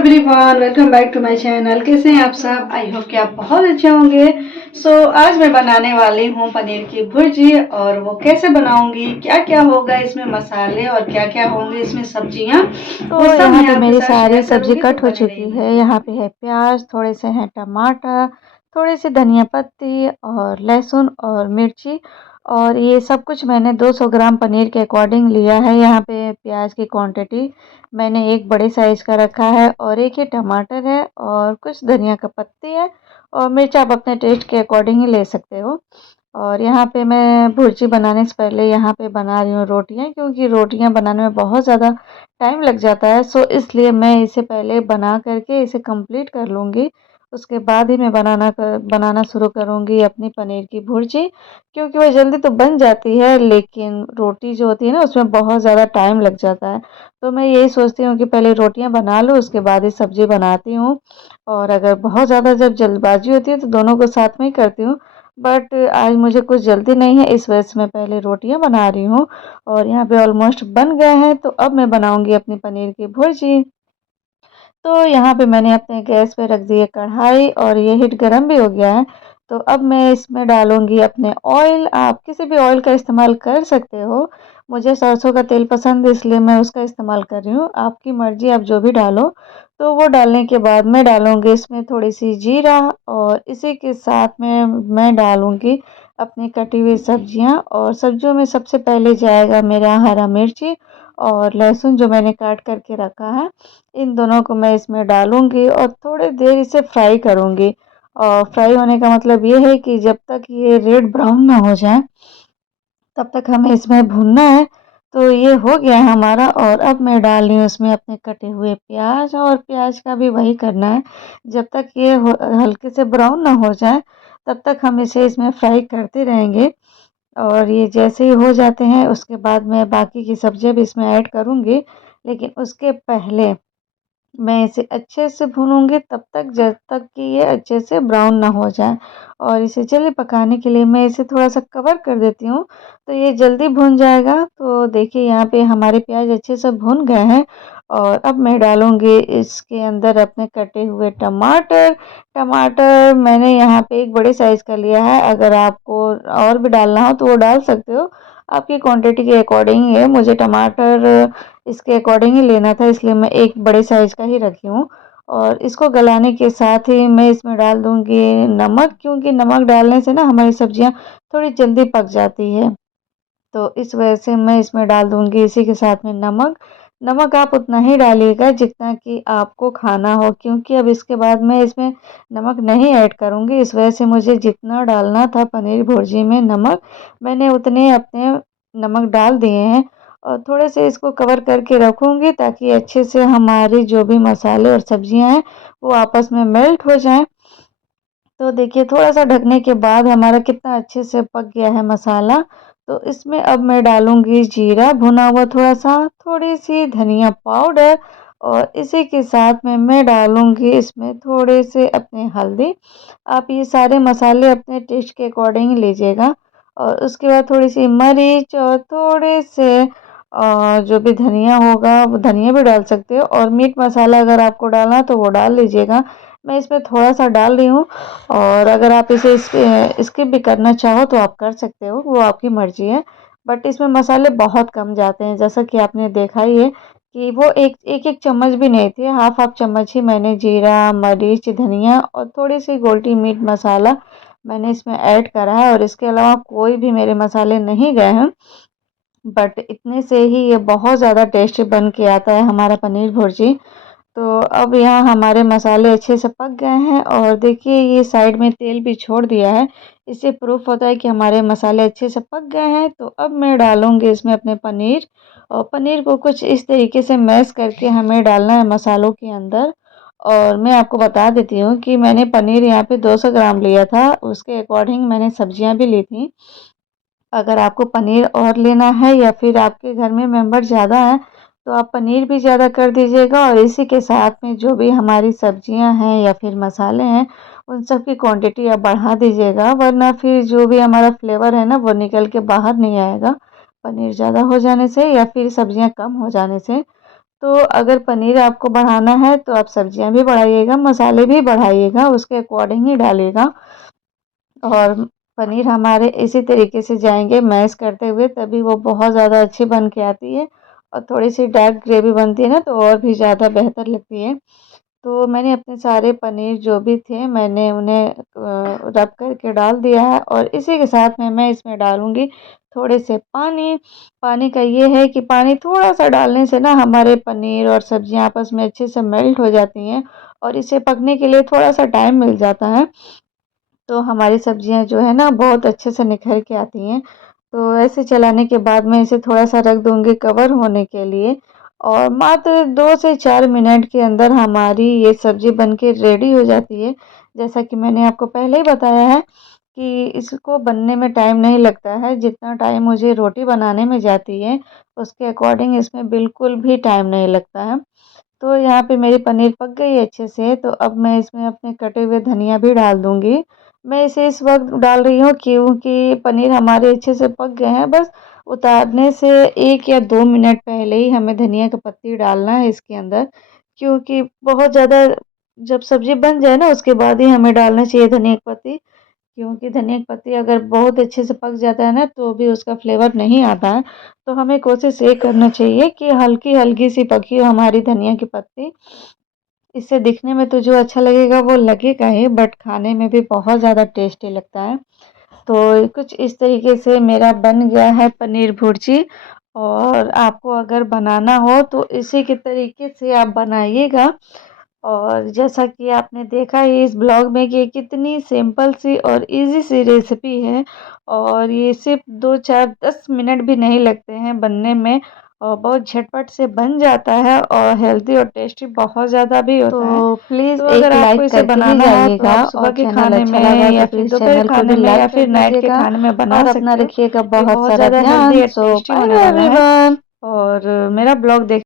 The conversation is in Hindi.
Everyone, welcome back to my channel. कैसे हैं आप सब? आई होप कि आप बहुत अच्छे होंगे। आज मैं बनाने वाली हूँ पनीर की भुर्जी। और वो कैसे बनाऊंगी, क्या क्या होगा इसमें मसाले और क्या क्या होंगे इसमें सब्जियाँ, वो तो सब यहाँ मैं पे आपके मेरी साथ सारी शेयर सब्जी करूंगी। तो कट हो बने रहिए चुकी है। वीडियो यहाँ में। पे है प्याज, थोड़े से हैं टमाटर, थोड़ी सी धनिया पत्ती और लहसुन और मिर्ची। और ये सब कुछ मैंने 200 ग्राम पनीर के अकॉर्डिंग लिया है। यहाँ पे प्याज की क्वांटिटी मैंने एक बड़े साइज का रखा है और एक ही टमाटर है और कुछ धनिया का पत्ती है और मिर्च आप अपने टेस्ट के अकॉर्डिंग ही ले सकते हो। और यहाँ पे मैं भुर्जी बनाने से पहले यहाँ पे बना रही हूँ रोटियाँ, क्योंकि रोटियाँ बनाने में बहुत ज़्यादा टाइम लग जाता है। सो इसलिए मैं इसे पहले बना करके इसे कंप्लीट कर लूँगी। उसके बाद ही मैं बनाना शुरू करूँगी अपनी पनीर की भुर्जी, क्योंकि वो जल्दी तो बन जाती है लेकिन रोटी जो होती है ना उसमें बहुत ज़्यादा टाइम लग जाता है। तो मैं यही सोचती हूँ कि पहले रोटियाँ बना लूँ, उसके बाद ही सब्ज़ी बनाती हूँ। और अगर बहुत ज़्यादा जब जल्दबाजी होती है तो दोनों को साथ में ही करती हूँ। बट आज मुझे कुछ जल्दी नहीं है, इस वजह से मैं पहले रोटियाँ बना रही हूँ। और यहाँ पे ऑलमोस्ट बन गए हैं, तो अब मैं बनाऊंगी अपनी पनीर की भुर्जी। तो यहाँ पे मैंने अपने गैस पे रख दी है कढ़ाई और ये हीट गर्म भी हो गया है। तो अब मैं इसमें डालूंगी अपने ऑयल। आप किसी भी ऑयल का इस्तेमाल कर सकते हो। मुझे सरसों का तेल पसंद है इसलिए मैं उसका इस्तेमाल कर रही हूँ। आपकी मर्जी, आप जो भी डालो। तो वो डालने के बाद मैं डालूंगी इसमें थोड़ी सी जीरा और इसी के साथ में मैं डालूंगी अपनी कटी हुई सब्जियाँ। और सब्जियों में सबसे पहले जाएगा मेरा हरा मिर्ची और लहसुन जो मैंने काट करके रखा है। इन दोनों को मैं इसमें डालूंगी और थोड़ी देर इसे फ्राई करूंगी। और फ्राई होने का मतलब ये है कि जब तक ये रेड ब्राउन ना हो जाए तब तक हमें इसमें भूनना है। तो ये हो गया है हमारा। और अब मैं डाल रही हूँ इसमें अपने कटे हुए प्याज, और प्याज का भी वही करना है। जब तक ये हल्के से ब्राउन ना हो जाए तब तक हम इसे इसमें फ्राई करते रहेंगे। और ये जैसे ही हो जाते हैं उसके बाद मैं बाकी की सब्जियां भी इसमें ऐड करूँगी। लेकिन उसके पहले मैं इसे अच्छे से भूनूंगी तब तक जब तक कि ये अच्छे से ब्राउन ना हो जाए। और इसे जल्दी पकाने के लिए मैं इसे थोड़ा सा कवर कर देती हूँ, तो ये जल्दी भुन जाएगा। तो देखिए यहाँ पे हमारे प्याज अच्छे से भुन गए हैं। और अब मैं डालूंगी इसके अंदर अपने कटे हुए टमाटर। टमाटर मैंने यहाँ पे एक बड़े साइज का लिया है, अगर आपको और भी डालना हो तो वो डाल सकते हो। आपकी क्वांटिटी के अकॉर्डिंग है। मुझे टमाटर इसके अकॉर्डिंग ही लेना था इसलिए मैं एक बड़े साइज का ही रखी हूँ। और इसको गलाने के साथ ही मैं इसमें डाल दूंगी नमक, क्योंकि नमक डालने से ना हमारी सब्जियां थोड़ी जल्दी पक जाती है। तो इस वजह से मैं इसमें डाल दूंगी इसी के साथ में नमक। नमक आप उतना ही डालिएगा जितना कि आपको खाना हो, क्योंकि अब इसके बाद मैं इसमें नमक नहीं ऐड करूंगी। इस वजह से मुझे जितना डालना था पनीर भुर्जी में नमक, मैंने उतने अपने नमक डाल दिए हैं। और थोड़े से इसको कवर करके रखूंगी ताकि अच्छे से हमारी जो भी मसाले और सब्जियां हैं वो आपस में मेल्ट हो जाएं। तो देखिए थोड़ा सा ढकने के बाद हमारा कितना अच्छे से पक गया है मसाला। तो इसमें अब मैं डालूंगी जीरा भुना हुआ थोड़ा सा, थोड़ी सी धनिया पाउडर, और इसी के साथ में मैं डालूंगी इसमें थोड़े से अपने हल्दी। आप ये सारे मसाले अपने टेस्ट के अकॉर्डिंग लीजिएगा। और उसके बाद थोड़ी सी मरीच और थोड़े से जो भी धनिया होगा वो धनिया भी डाल सकते हो। और मीट मसाला अगर आपको डालना है तो वो डाल लीजिएगा। मैं इसमें थोड़ा सा डाल रही हूँ। और अगर आप इसे स्किप भी करना चाहो तो आप कर सकते हो, वो आपकी मर्जी है। बट इसमें मसाले बहुत कम जाते हैं, जैसा कि आपने देखा ही है कि वो एक चम्मच भी नहीं थे, हाफ हाफ चम्मच ही मैंने जीरा मरीच धनिया और थोड़ी सी गोल्टी मीट मसाला मैंने इसमें ऐड करा है। और इसके अलावा कोई भी मेरे मसाले नहीं गए हैं। बट इतने से ही ये बहुत ज़्यादा टेस्टी बन के आता है हमारा पनीर भुर्जी। तो अब यहाँ हमारे मसाले अच्छे से पक गए हैं और देखिए ये साइड में तेल भी छोड़ दिया है। इससे प्रूफ होता है कि हमारे मसाले अच्छे से पक गए हैं। तो अब मैं डालूंगी इसमें अपने पनीर। और पनीर को कुछ इस तरीके से मैश करके हमें डालना है मसालों के अंदर। और मैं आपको बता देती हूँ कि मैंने पनीर यहाँ पे 200 ग्राम लिया था, उसके अकॉर्डिंग मैंने सब्जियाँ भी ली थी। अगर आपको पनीर और लेना है या फिर आपके घर में मेंबर ज़्यादा हैं तो आप पनीर भी ज़्यादा कर दीजिएगा। और इसी के साथ में जो भी हमारी सब्जियां हैं या फिर मसाले हैं उन सब की क्वांटिटी आप बढ़ा दीजिएगा, वरना फिर जो भी हमारा फ्लेवर है ना वो निकल के बाहर नहीं आएगा पनीर ज़्यादा हो जाने से या फिर सब्जियां कम हो जाने से। तो अगर पनीर आपको बढ़ाना है तो आप सब्जियां भी बढ़ाइएगा, मसाले भी बढ़ाइएगा, उसके अकॉर्डिंग ही डालिएगा। और पनीर हमारे इसी तरीके से जाएंगे मैश करते हुए, तभी वो बहुत ज़्यादा अच्छी बन के आती है। और थोड़ी सी डार्क ग्रेवी बनती है ना, तो और भी ज़्यादा बेहतर लगती है। तो मैंने अपने सारे पनीर जो भी थे मैंने उन्हें रब करके डाल दिया है, और इसी के साथ में मैं इसमें डालूँगी थोड़े से पानी। पानी का ये है कि पानी थोड़ा-सा डालने से ना हमारे पनीर और सब्जियाँ आपस में अच्छे से मेल्ट हो जाती हैं, और इसे पकने के लिए थोड़ा-सा टाइम मिल जाता है। तो हमारी सब्जियाँ जो है ना बहुत अच्छे से निखर के आती हैं। तो ऐसे चलाने के बाद मैं इसे थोड़ा-सा रख दूँगी कवर होने के लिए, और मात्र 2 से 4 मिनट के अंदर हमारी ये सब्ज़ी बन के रेडी हो जाती है। जैसा कि मैंने आपको पहले ही बताया है कि इसको बनने में टाइम नहीं लगता है, जितना टाइम मुझे रोटी बनाने में जाती है, उसके अकॉर्डिंग इसमें बिल्कुल भी टाइम नहीं लगता है। तो यहाँ पे मेरी पनीर पक गई है अच्छे से, तो अब मैं इसमें अपने कटे हुए धनिया भी डाल दूँगी। मैं इसे इस वक़्त डाल रही हूँ क्योंकि पनीर हमारे अच्छे से पक गए हैं, बस उतारने से 1 या 2 मिनट पहले ही हमें धनिया का पत्ती डालना है इसके अंदर। क्योंकि बहुत ज़्यादा जब सब्ज़ी बन जाए ना उसके बाद ही हमें डालना चाहिए धनिया की पत्ती। क्योंकि धनिया की पत्ती अगर बहुत अच्छे से पक जाता है ना तो भी उसका फ्लेवर नहीं आता है। तो हमें कोशिश ये करना चाहिए कि हल्की-हल्की सी पकी हो हमारी धनिया की पत्ती। इससे दिखने में तो जो अच्छा लगेगा वो लगेगा ही, बट खाने में भी बहुत ज़्यादा टेस्टी लगता है। तो कुछ इस तरीके से मेरा बन गया है पनीर भुर्जी, और आपको अगर बनाना हो तो इसी के तरीके से आप बनाइएगा। और जैसा कि आपने देखा ही इस ब्लॉग में कि कितनी सिंपल सी और इजी सी रेसिपी है, और ये सिर्फ 2 4 10 मिनट भी नहीं लगते हैं बनने में, और बहुत झटपट से बन जाता है, और हेल्दी और टेस्टी बहुत ज़्यादा भी होता है। तो प्लीज़ तो अगर एक आपको लाइक इसे करके ही बनाना है तो जाइएगा, आप और सुबह के चैनल खाने अच्छा में लगा या तो फिर प्लीज़ दोपहर चैनल को खाने भी में या लाइक कर फिर नाइट के दीजिएगा खाने में बना और अपना सकते हो। रखिएगा ये बहुत बहुत सारा ज़्यादा हेल्दी ध्यान। और सो टेस्टी बाय होने बाय वाला है। एवरीवन। और मेरा ब्लॉग देख